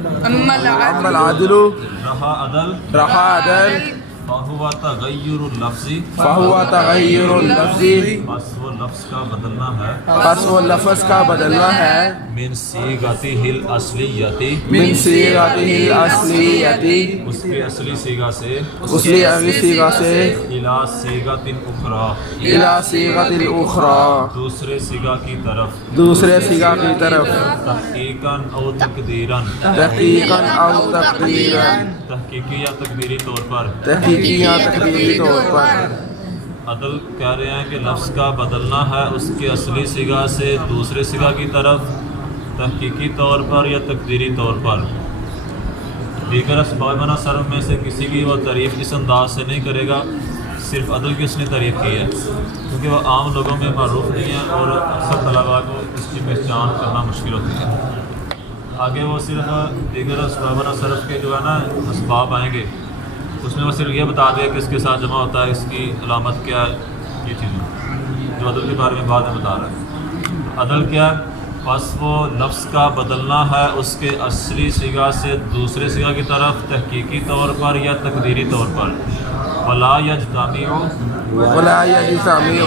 اما العدل رہا عدل رہا عدل فہو تغیر اللفظی فہو تغیر اللفظی بس وہ لفظ کا بدلنا ہے پس وہ لفظ کا بدلنا ہے من صیغتہ الاصلیتی من صیغتہ الاصلیتی اس کے اصلی صیغہ سے اس لیے اگلی صیغہ سے الی صیغۃ اخری الی صیغۃ الاخری دوسرے صیغہ کی طرف دوسرے صیغہ کی طرف تحقیقاً او تقدیراً تحقیقاً او تقدیراً تحقیقی یا تقدیری طور پر تحقیقی یا تقدیری طور پر عدل کہہ رہے ہیں کہ لفظ کا بدلنا ہے اس کے اصلی صیغہ سے دوسرے صیغہ کی طرف تحقیقی طور پر یا تقدیری طور پر دیگر اسباب صرف میں سے کسی کی وہ تعریف اس انداز سے نہیں کرے گا صرف عدل کی اس نے تعریف کی ہے کیونکہ وہ عام لوگوں میں معروف نہیں ہے اور اکثر طلباء کو اس کی پہچان کرنا مشکل ہوتی ہے آگے وہ صرف دیگر اسباب صرف کے جو ہے نا اسباب آئیں گے اس میں وہ صرف یہ بتا دیا کہ اس کے ساتھ جمع ہوتا ہے اس کی علامت کیا ہے یہ چیزیں جو عدل کے بارے میں بعد میں بتا رہا ہے عدل کیا بس وہ لفظ کا بدلنا ہے اس کے اصلی صیغہ سے دوسرے صیغہ کی طرف تحقیقی طور پر یا تقدیری طور پر ولا یجتمع ولا یجتمع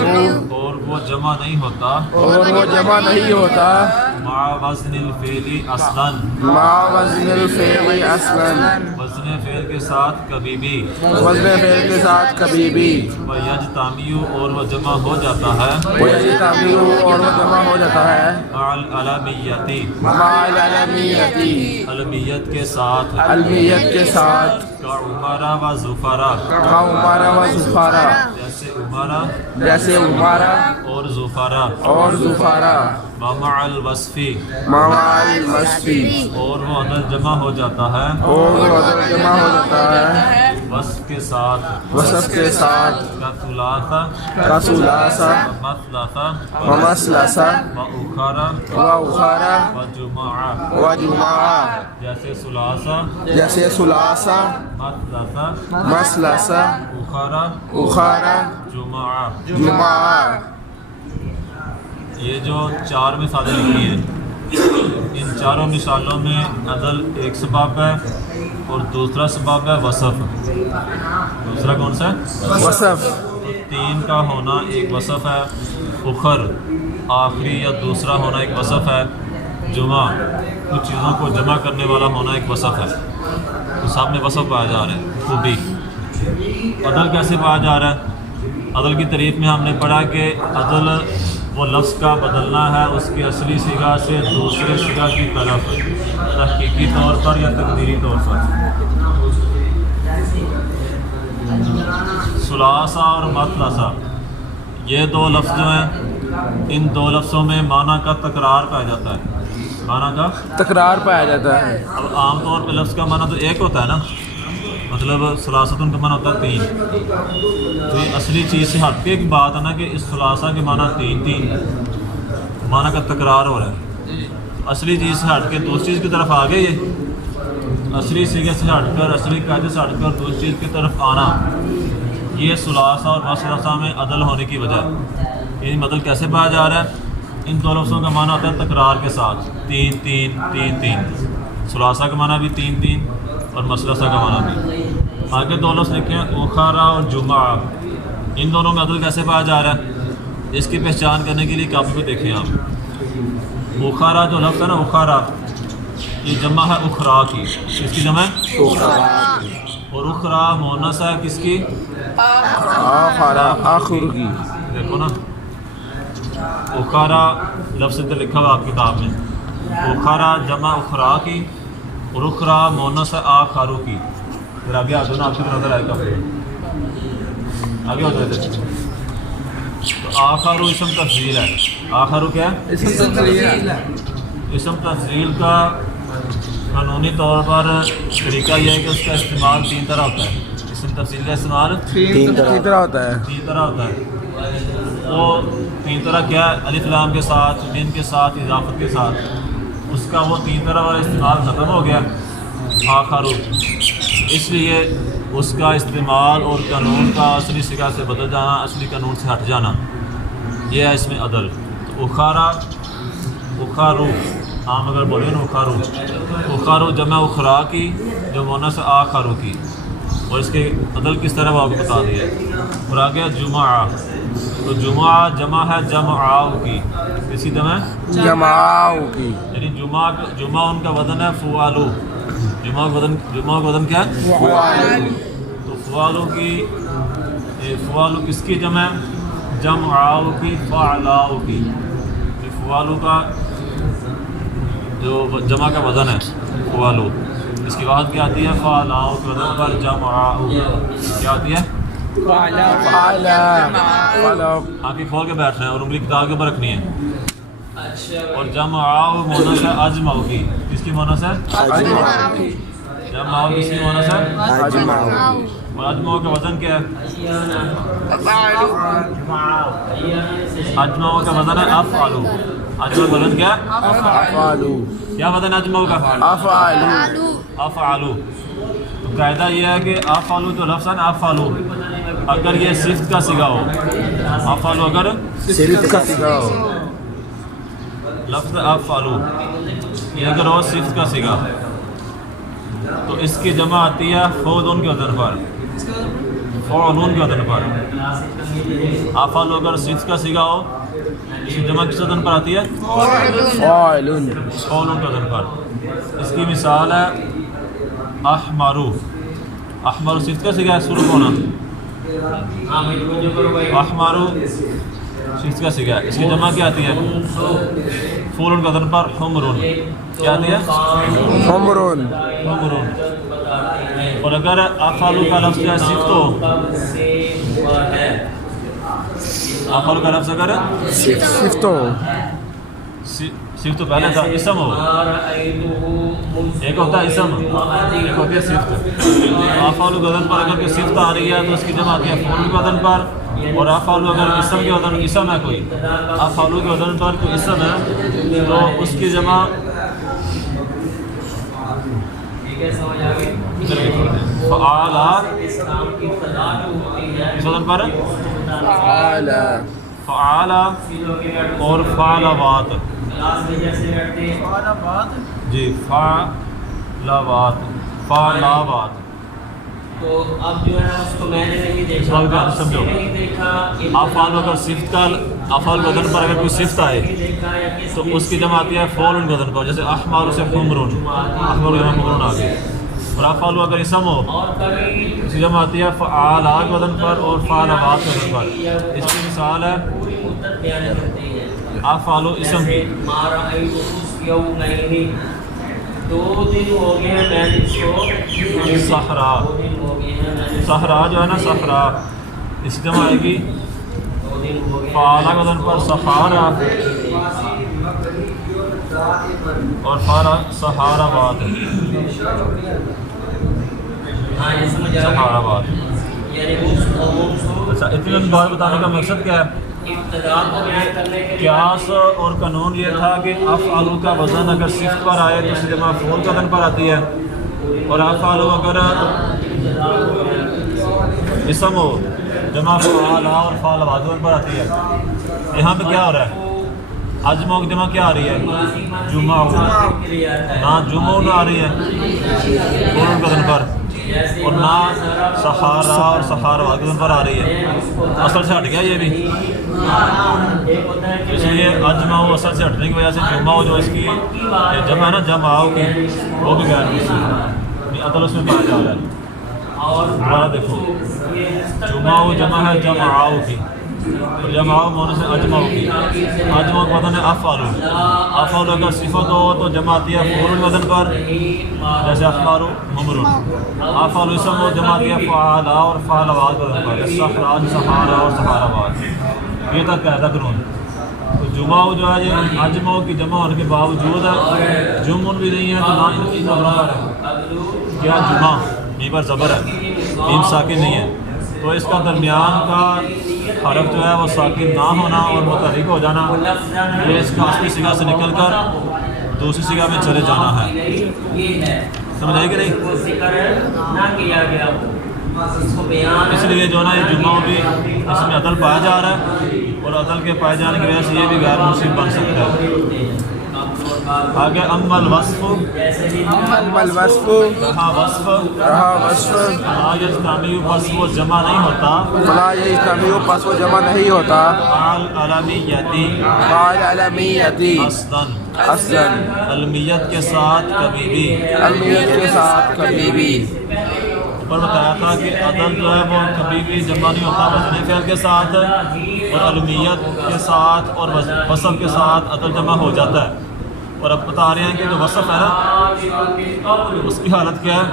اور وہ جمع نہیں ہوتا اور وہ جمع نہیں ہوتا مع وزن الفعل اصلا مع وزن الفعل اصلا وزن فعل کے ساتھ کبھی بھی وزن فعل کے ساتھ کبھی بھی ویجتمع اور وہ جمع ہو جاتا ہے ویجتمع اور وہ جمع ہو جاتا ہے مع العلمیتی مع العلمیتی علمیت کے ساتھ علمیت کے ساتھ کعمرہ و زفرہ کعمرہ و زفرہ جیسے عمرہ جیسے عمرہ اور زفرہ اور زفرہ ومع الوصفی مع الوصفی اور وہ عدل جمع ہو جاتا ہے اور وہ عدل جمع ہو جاتا ہے وصف کے ساتھ وصف کے ساتھ کثلاثہ کثلاثہ مثلثہ ومثلثہ واخرى واخرى وجمعہ وجمعہ جیسے ثلاثہ جیسے ثلاثہ مثلثہ مثلثہ اخرى اخرى جمعہ جمعہ یہ جو چار مثالیں لکھی ہیں ان چاروں مثالوں میں عدل ایک سبب ہے اور دوسرا سبب ہے وصف دوسرا کون سا ہے وصف تین کا ہونا ایک وصف ہے اخر آخری یا دوسرا ہونا ایک وصف ہے جمعہ کچھ چیزوں کو جمع کرنے والا ہونا ایک وصف ہے تو سب میں وصف پایا جا رہا ہے خوبی عدل کیسے پایا جا رہا ہے عدل کی تعریف میں ہم نے پڑھا کہ عدل وہ لفظ کا بدلنا ہے اس کی اصلی صیغہ سے دوسرے صیغہ کی طرف تحقیقی طور پر یا تقدیری طور پر ثلاثہ اور مثلثہ یہ دو لفظ جو ہیں ان دو لفظوں میں معنی کا تکرار پایا جاتا ہے معنی کا تکرار پایا جاتا ہے اب عام طور پہ لفظ کا معنی تو ایک ہوتا ہے نا مطلب ثلاثتن کا معنی ہوتا ہے تین تو یہ اصلی چیز سے ہٹ کے ایک بات ہے نا کہ اس ثلاثہ کے معنی تین معنی کا تکرار ہو رہا ہے اصلی چیز سے ہٹ کے دوسری چیز کی طرف آ گئے یہ اصلی صیغے سے ہٹ کر اصلی قاعدے سے ہٹ کر دوسری چیز کی طرف آنا یہ ثلاثہ اور مثلثہ میں عدل ہونے کی وجہ ہے عدل کیسے پایا جا رہا ہے ان دو لفظوں کا معنی ہوتا ہے تکرار کے ساتھ تین تین تین تین ثلاثہ کا معنی بھی تین تین اور مثلثہ کا معنی بھی آگے دو لفظ لکھے ہیں اخرى اور جمعہ ان دونوں میں عدل کیسے پایا جا رہا ہے اس کی پہچان کرنے کے لیے کافی پہ دیکھیں آپ اخرى جو لفظ ہے نا اخرى یہ جمع ہے اخرى کی اس کی جمع ہے اور اخرى مؤنث ہے کس کی آخر کی دیکھو نا اخرى لفظ ادھر لکھا ہوا آپ کتاب میں اخرى جمع اخرى کی اور اخرى مؤنث ہے آخرو کی پھر آگے آ نا آپ کی نظر آئے گا آگے ہوتا ہے تو آخرو اسم تفضیل ہے آخرو کیا ہے اسم تفضیل کا قانونی طور پر طریقہ یہ ہے کہ اس کا استعمال تین طرح ہوتا ہے اسم تفضیل کا استعمال تین طرح ہوتا ہے تین طرح ہوتا ہے وہ تین طرح کیا ہے الف لام کے ساتھ میم کے ساتھ اضافت کے ساتھ اس کا وہ تین طرح والا استعمال ختم ہو گیا آخرو اس لیے اس کا استعمال اور قانون کا اصلی صیغہ سے بدل جانا اصلی قانون سے ہٹ جانا یہ ہے اس میں عدل تو اخرى اخرو عام اگر بولے نا اخارو، اخارو جمع اخرا کی جو مونس آخارو کی، اور اس کے عدل کس طرح وہ آپ کو بتا دیا ہے۔ اور آگے جمعہ، تو جمعہ جمع ہے جمعاؤ کی، اسی طرح جماؤ کی، یعنی جمعہ ان کا وزن ہے فوالو، جمعہ کا وزن کیا ہے؟ تو فوالو کی، فوالو کس کی جمع ہے؟ جمعاؤ کی، فعلاؤ کی۔ فوالو کا جو جمع کا وزن ہے فوالو، اس کی واحد کیا آتی ہے؟ فعلاؤ کے وزن پر جمعاؤ کیا آتی ہے؟ آنکھیں کھول کے بیٹھنا ہے اور انگلی کتاب کے اوپر رکھنی ہے۔ اور جمعاؤ مونس ہے اجمعو کی، کس کی مونس ہے؟ جمعاؤ کس کی مونس ہے؟ اور اجمعو کا وزن کیا ہے؟ اجمعو کا وزن ہے افعلو، اجمعو کا وزن کیا ہے؟ افعلو، کیا وزن ہے اجمعو کا؟ افعلو، افعلو۔ تو قاعدہ یہ ہے کہ افعلو جو لفظ ہے نا، افعلو اگر یہ صفت کا صیغہ ہو، افعلو اگر صرف کا صیغہ ہو، لفظ افعلو یہ اگر ہو صفت کا صیغہ، تو اس کی جمع آتی ہے فعلون کے وزن پر، فعلون کے وزن پر۔ افعلو اگر صفت کا صیغہ ہو، اس کی جمع کس وزن پر آتی ہے؟ فاعلن، فعلون کے وزن پر۔ اس کی مثال ہے احمرو، احمرو صفت کا صیغہ ہے سرخ ہونا، احمرو صفت کا صیغہ ہے، اس کی جمع کیا آتی ہے؟ فعلون کے وزن پر حمرون، کیا آتی ہے؟ حمرن، حمرون۔ اور اگر افعلو کا لفظ ہے صفت ہو، افعلو کا لفظ اگر صرف تو صفت تو پہلے تھا، اسم ہو، ایک ہوتا ہے اسم، ایک ہوتی ہے صفت۔ افعلو کے وزن پر اگر کوئی صفت آ رہی ہے تو اس کی جمع آتی ہے فعل کے وزن پر، اور افعلو اگر اسم کے وزن، اسم ہے کوئی، افعلو کے وزن پر کوئی اسم ہے تو اس کی جمع فعالا، اس وزن پر فعلا، فعالا اور فعلوات، جی فعلوات، فعلاوات۔ تو اب جو ہے اس کو میں نے نہیں دیکھا، افعال اگر صفت کا، افعال وزن پر اگر کوئی صفت آئے تو اس کی جمع آتی ہے فعل کے وزن پر، جیسے احمر سے حمرون، احمر کے وزن حمرون آ گئی۔ اور افعال اگر اسم ہو اس کی جمع آتی ہے فعالا کے وزن پر اور فعلوات کے وزن پر۔ اس کی مثال ہے افعال اسم کی، 2 دن ہو گئے ہیں میں نے اس کو صحرا، صحرا جو ہے نا، صحرا اس کی جمع آئے گی فعالا کے وزن پر صحارا اور فارا سہارا باد، سہارا باد۔ اچھا اتنے بات بتانے کا مقصد کیا ہے؟ قیاس اور قانون یہ تھا کہ افعالو کا وزن اگر صفت پر آئے تو اس کی جمع فعل کے وزن پر آتی ہے، اور افعالو اگر اسم ہو جمع فعالا اور فعلوات کے وزن پر آتی ہے۔ یہاں پہ کیا ہو رہا ہے؟ اجمع کی جمع کیا آ رہی ہے؟ جمعہ، نہ جمعہ نہ آ رہی ہے فعل کے وزن پر، اور نہ سہارا اور سہارا کے وزن پر آ رہی ہے۔ اصل سے ہٹ گیا یہ بھی، اس لیے اجمع اصل سے ہٹنے کی وجہ سے جمعہ جو اس کی جمع ہے نا، جمعاؤ کی، وہ بھی غیر مسلم عدل اس میں پایا جا رہا ہے۔ دوبارہ دیکھو، جمعہ جمع ہے جمعاؤ کی، اور جمعاؤ مونس ہے اجمعو کی، اجمع کا وزن ہے افعالو، افعالو اگر صفت ہو تو جمع آتی ہے فعل کے وزن پر، جیسے احمارو حمرون۔ افعالو اسم ہو جمع آتی ہے فعالا اور فعلوات کے وزن پر، جیسے صحرا، سہارا اور سہاراوات۔ یہ تک قاعدہ قانون۔ تو جمعہ جو ہے یہ اجمعو کی جمع ہونے کے باوجود ہے، جمعن بھی نہیں ہے تو نہ ان کی زبر ہے، کیا جمعہ میم پر زبر ہے، میم ساکن نہیں ہے، تو اس کا درمیان کا حرف جو ہے وہ ساکن نہ ہونا اور متحرک ہو جانا، یہ اس کا اصلی صیغہ سے نکل کر دوسری صیغہ میں چلے جانا ہے۔ سمجھ آئی کہ نہیں؟ اس لیے جو ہے نا یہ جمعہ بھی اس میں عدل پایا جا رہا ہے، اور عدل کے پائے جانے کی وجہ سے یہ بھی غیر منصف بن سکتا ہے۔ آگے امل وصف اما الوصف رہا وصف رہا وصف لا یجتمع وصف و جمع نہیں ہوتا فلا یجتمع پس وہ جمع نہیں ہوتا مع العلمیتی مع العلمیتی اصلا اصلا علمیت کے ساتھ کبھی بھی علمیت کے ساتھ کبھی بھی اوپر بتایا تھا کہ عدل جو ہے وہ کبھی بھی جمع نہیں ہوتا وزن فعل کے ساتھ اور علمیت کے ساتھ اور وصف کے ساتھ عدل جمع ہو جاتا ہے اور اب بتا رہے ہیں کہ جو وصف ہے نا اس کی حالت کیا ہے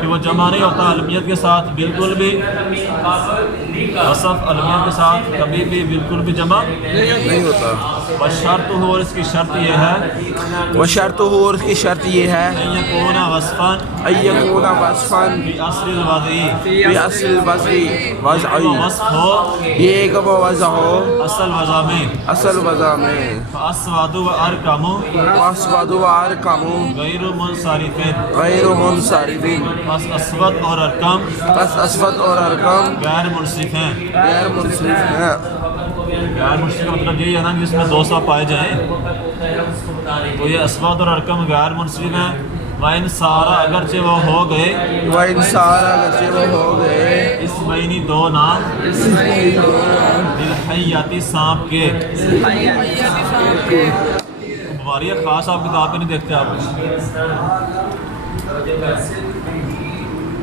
کہ وہ جمع نہیں ہوتا علمیت کے ساتھ بالکل بھی وصف علمیت کے ساتھ کبھی بھی بالکل بھی جمع نہیں ہوتا بشرط ہو اور اس کی شرط یہ ہے وہ شرط ہو اور اس کی شرط یہ ہے ان یکون وصفا ان یکون وصفا باصل الوضعی باصل الوضع وضعی وصف ہو یہ ایک وہ وضع ہو اصل وضع میں اصل وضع میں فاسواد و ارکم اسود و ارکم غیر منصرف غیر منصرف بس اسود اور ارکم بس اسود اور ارکم غیر منصرف ہیں غیر منصرف ہیں غیر منصرف کا مطلب یہی ہے نا جس میں دو سا پائے جائیں تو یہ اسود اور ارکم غیر منصرف ہیں وَإِن سارا اگرچہ وہ ہو گئے وہ انسان اگرچہ وہ ہو گئے اس معنی دو نام بالحیاتی سانپ کے ہماری خاص آپ کتاب پہ نہیں دیکھتے آپ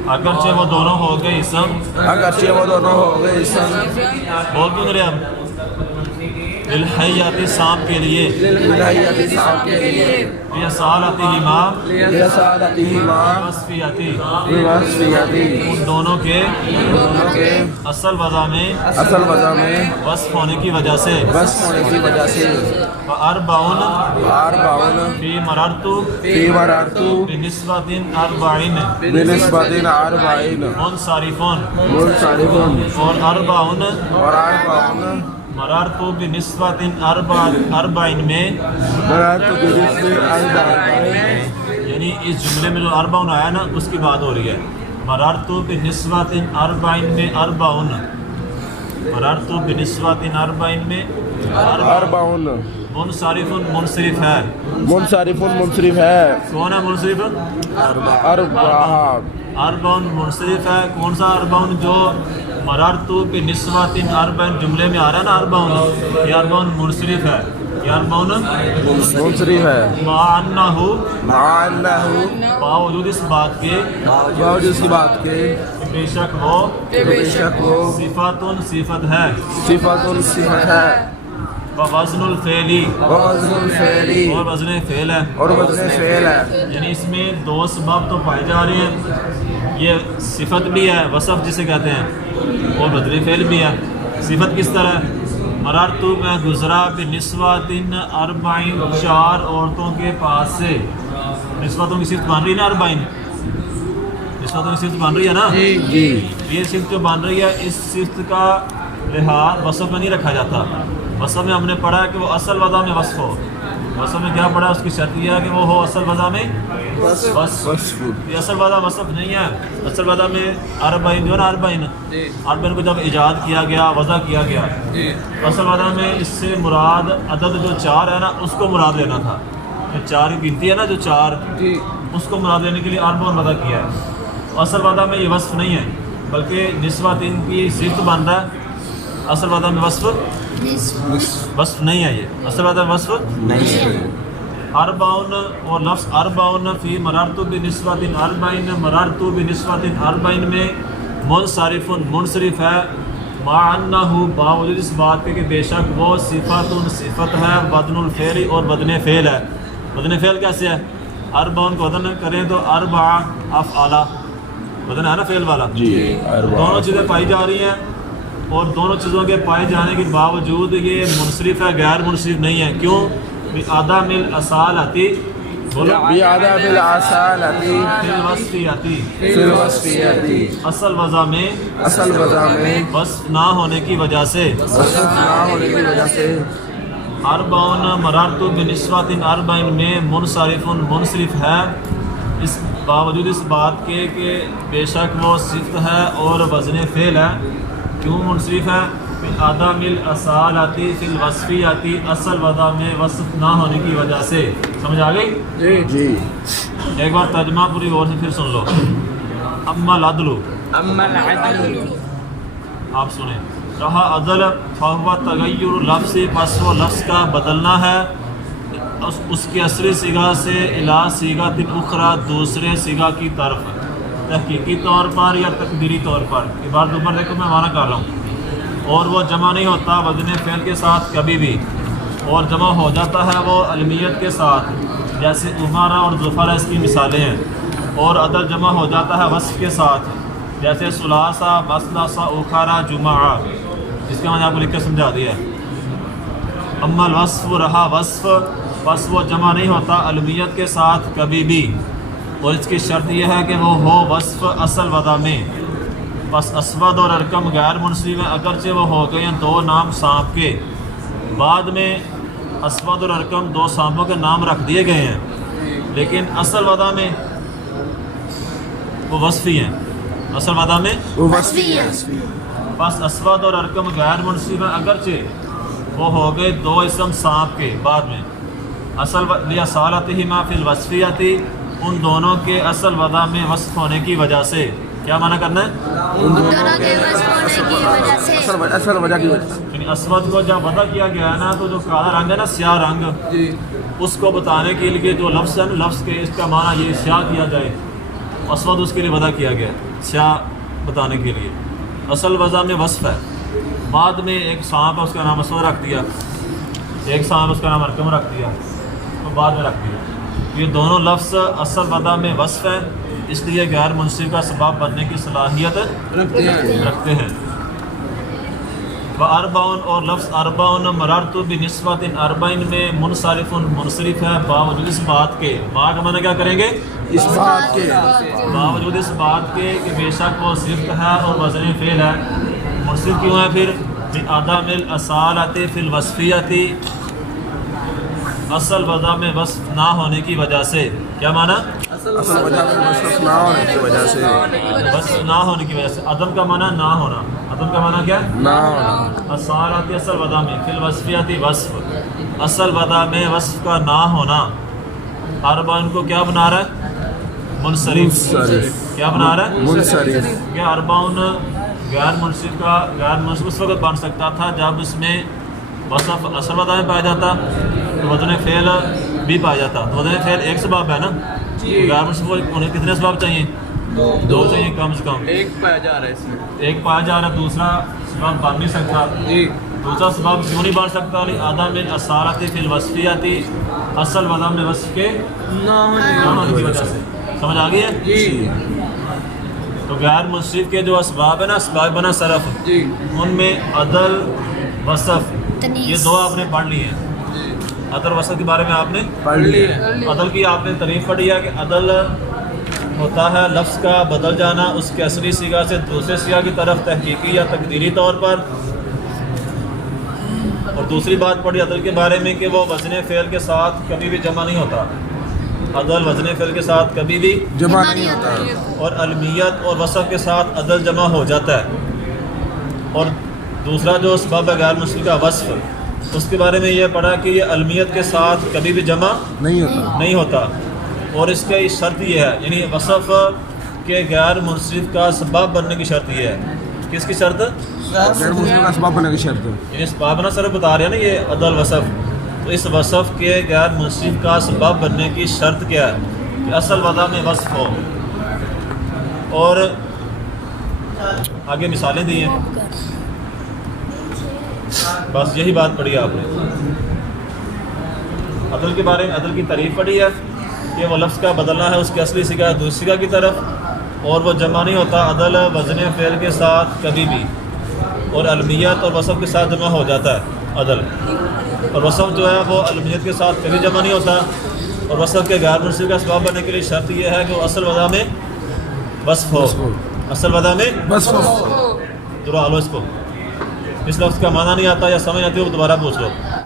اگرچہ وہ دونوں ہو گئے اسم اگرچہ وہ دونوں ہو گئے اسم بول کیوں رہے ہم بالحیاتی سانپ کے لیے الہیت صاحب کے لیے یہ سالتہما رسالتہما وصفیاتی بوصفیتی ان دونوں کے اصل وضع میں اصل وضع میں وصف ہونے کی وجہ سے بس ہونے کی وجہ سے اربعون اربعون فی مررتو فی مررتو بنسبت اربعین بنسبت اربعین منصرفون منصرفون اور اربعون اور اربعون مررتو بنسبت اربعین میں مررتو بنسبت اربعین یعنی اس جملے میں جو اربعون آیا نا اس کی بات ہو رہی ہے مررتو بنسبت اربعین میں اربعون مررتو بنسبت اربعین میں اربعون منصرف منصرف ہے منصرف منصرف ہے کون ہے منصرف اربعہ اربعون منصرف ہے کون سا اربعون جو مررتو بنسبت اربعین جملے میں آ رہا ہے نا اربعون یہ اربعون منصرف ہے یہ اربعون منصرف ہے مع انہ مع انہ باوجود اس بات کے باوجود اس کی بات کے بے شک ہو بے شک وہ صفاتن صفت ہے صفت صفت ہے وزن الفعلی وزن الفعلی اور وزن فعل ہے اور وزن فعل ہے یعنی اس میں دو سبب تو پائے جا رہے ہیں یہ صفت بھی ہے وصف جسے کہتے ہیں اور وزن فعل بھی ہے صفت کس طرح ہے مررتو میں گزرا بنسبت اربعین چار عورتوں کے پاس سے نسبتوں کی صفت بن رہی ہے نا اربعین نسبتوں کی صفت بن رہی ہے نا جی یہ صفت جو بن رہی ہے اس صفت کا لحاظ وصف میں نہیں رکھا جاتا وصف میں ہم نے پڑھا ہے کہ وہ اصل وضع میں وصف ہو وصف میں کیا پڑھا ہے اس کی شرط یہ ہے کہ وہ ہو اصل وضع میں وصف یہ اصل وضع وصف نہیں ہے اصل وضع میں اربعین جو ہے نا اربعین کو جب ایجاد کیا گیا وضع کیا گیا اصل وضع میں اس سے مراد عدد جو چار ہے نا اس کو مراد لینا تھا جو چار کی گنتی ہے نا جو چار اس کو مراد لینے کے لیے اربعین وضع کیا ہے اصل وضع میں یہ وصف نہیں ہے بلکہ نسبت ان کی صفت بن رہا ہے اصل وضع میں وصف نہیں ہے یہ اصل وضع میں وصف نہیں اربعون اور لفظ اربعون فی مررتو بنسبت اربعین مررتو بنسبت اربعین میں منصرف منصرف ہے مع انہ باوجود اس بات کے کہ بے شک وہ صفت ہے وزن الفعل اور وزن فعل ہے وزن فعل کیسے ہے اربعون کو وزن کریں تو اربع افعال وزن ہے نا فعل والا جی دونوں چیزیں پائی جا رہی ہیں اور دونوں چیزوں کے پائے جانے کے باوجود یہ منصرف ہے غیر منصرف نہیں ہے کیوں بعدم الاصالتی بولو بعدم الاصالتی فی الوصفیتی فی الوصفیتی اصل وضع میں اصل وضع میں وصف نہ ہونے کی وجہ سے وصف نہ ہونے کی وجہ سے اربعون مررتو بنسبت اربعین میں منصرف منصرف ہے اس باوجود اس بات کے کہ بے شک وہ صفت ہے اور وزن فعل ہے کیوں منصرف ہے عدم الاصالۃ فی الوصفیۃ اصل وضع میں وصف نہ ہونے کی وجہ سے. سمجھ آ گئی؟ جی. ایک بار ترجمہ پوری غور سے پھر سن لو. اما العدل، اما العدل آپ سنیں. رہا عدل فہو تغیر لفظ، پس وہ لفظ کا بدلنا ہے اس کے اصلی صیغہ سے الی صیغۃ اخری، دوسرے صیغہ کی طرف، تحقیقی طور پر یا تقدیری طور پر. عبارت اوپر دیکھو میں معنی کر رہا ہوں. اور وہ جمع نہیں ہوتا وزن فعل کے ساتھ کبھی بھی، اور جمع ہو جاتا ہے وہ علمیت کے ساتھ، جیسے عمارہ اور ظفر اس کی مثالیں ہیں. اور عدل جمع ہو جاتا ہے وصف کے ساتھ، جیسے ثلاثہ، مثلثہ، اخرى، جمعہ. اس کا میں نے آپ کو لکھ کر سمجھا دیا ہے. اما الوصف، رہا وصف، بس وہ جمع نہیں ہوتا علمیت کے ساتھ کبھی بھی، اور اس کی شرط یہ ہے کہ وہ ہو وصف اصل وضع میں. بس اسود اور ارکم غیر منصرف ہیں، اگرچہ وہ ہو گئے ہیں دو نام سانپ کے. بعد میں اسود اور ارکم دو سانپوں کے نام رکھ دیے گئے ہیں، لیکن اصل وضع میں وہ وصفی ہیں. اصل وضع میں وہ وصفی ہے. بس اسود اور ارکم غیر منصرف ہیں، اگرچہ وہ ہو گئے دو اسم سانپ کے. بعد میں اصل لِأَصَالَتِهِمَا فِي الْوَصْفِيَّةِ، ان دونوں کے اصل وضع میں وصف ہونے کی وجہ سے. کیا معنی کرنا ہے؟ ان دونوں کے اصل وجہ کی وجہ سے. یعنی اسود کو جب وضع کیا گیا ہے نا، تو جو کالا رنگ ہے نا، سیاہ رنگ، اس کو بتانے کے لیے جو لفظ ہے نا، لفظ کے اس کا معنی یہ سیاہ کیا جائے، اسود اس کے لیے وضع کیا گیا سیاہ بتانے کے لیے. اصل وضع میں وصف ہے. بعد میں ایک سانپ ہے، اس کا نام اسود رکھ دیا، ایک سانپ اس کا نام ارکم رکھ دیا، تو بعد میں رکھ دیا. یہ دونوں لفظ اصل وضع میں وصف ہیں، اس لیے غیر منصرف کا سبب بننے کی صلاحیت رکھتے ہیں. وَأَرْبَعٌ، اور لفظ اربعٌ مررت بنسبت اربعین میں منصرف منصرف ہے، باوجود اس بات کے، با کا معنی کیا کریں گے؟ اس بات کے، باوجود اس بات کے کہ بے شک وہ صفت ہے اور وزن فعل ہے. منصرف کیوں ہے پھر؟ عدم الاصالۃ فی الوصفیۃ، اصل وضع میں وصف نہ ہونے کی وجہ سے. کیا معنی؟ اصل وجہ میں وصف نہ ہونے کی وجہ سے. وصف نہ ہونے کی وجہ سے. عدم کا معنی نہ ہونا. عدم کا معنی کیا؟ نہ ہونا. اصالۃ اصل وضع میں، فی الوصفیۃ وصف، اصل وضع میں وصف کا نہ ہونا. اربع ان کو کیا بنا رہا ہے؟ منصرف. کیا بنا رہا ہے؟ منصرف. کیا اربعون غیر منصرف کا غیر منصرف اس وقت بن سکتا تھا جب اس میں وصف اصل وضع میں پایا جاتا، تو وزن فعل بھی پایا جاتا. تو وزن فعل ایک سبب ہے نا، غیر منصرف انہیں کتنے سبب چاہیے؟ دو چاہیے کم سے کم. ایک پایا جا رہا ہے اس میں، ایک پایا جا رہا ہے، دوسرا سبب بن نہیں سکتا. دوسرا سبب کیوں نہیں بن سکتا؟ عدم الاصالۃ فی الوصفیۃ، اصل وضع میں وصف کے نہ ہونے کی وجہ سے. سمجھ آ گئی ہے؟ تو غیر منصرف کے جو اسباب ہیں نا، اسباب بنا صرف، ان میں عدل، وصف، یہ دو آپ نے پڑھ لی ہیں. عدل وصف کے بارے میں آپ نے پڑھ لیا. عدل کی آپ نے تعریف پڑھی ہے کہ عدل ہوتا ہے لفظ کا بدل جانا اس کے اصلی صیغہ سے دوسرے صیغہ کی طرف، تحقیقی یا تقدیری طور پر. اور دوسری بات پڑھی عدل کے بارے میں کہ وہ وزن فعل کے ساتھ کبھی بھی جمع نہیں ہوتا. عدل وزن فعل کے ساتھ کبھی بھی جمع نہیں ہوتا. اور علمیت اور وصف کے ساتھ عدل جمع ہو جاتا ہے. اور دوسرا جو سبب ہے غیر منصرف کا وصف، اس کے بارے میں یہ پڑھا کہ یہ علمیت کے ساتھ کبھی بھی جمع نہیں ہوتا. اور اس کا شرط یہ ہے، یعنی وصف کے غیر منصرف کا سبب بننے کی شرط یہ ہے. کس کی شرط؟ غیر منصرف کا اسباب بننے کی شرط. یعنی اسباب نہ صرف بتا رہے ہیں نا یہ عدل وصف، تو اس وصف کے غیر منصرف کا سبب بننے کی شرط کیا ہے؟ کہ اصل وضع میں وصف ہو. اور آگے مثالیں دی ہیں، بس یہی بات پڑھی آپ نے. عدل کے بارے میں عدل کی تعریف پڑھی ہے کہ وہ لفظ کا بدلنا ہے اس کے اصلی صیغہ دوسری صیغہ کی طرف، اور وہ جمع نہیں ہوتا عدل وزن فعل کے ساتھ کبھی بھی، اور علمیت اور وصف کے ساتھ جمع ہو جاتا ہے عدل. اور وصف جو ہے وہ علمیت کے ساتھ کبھی جمع نہیں ہوتا. اور وصف کے غیر منصرف کا اسباب بننے کے لیے شرط یہ ہے کہ وہ اصل وضع میں وصف ہو. اصل وضع میں وصف. ذرا آلو اس کو، اس لفظ کا معنی نہیں آتا یا سمجھ آتی ہو دوبارہ پوچھ لو.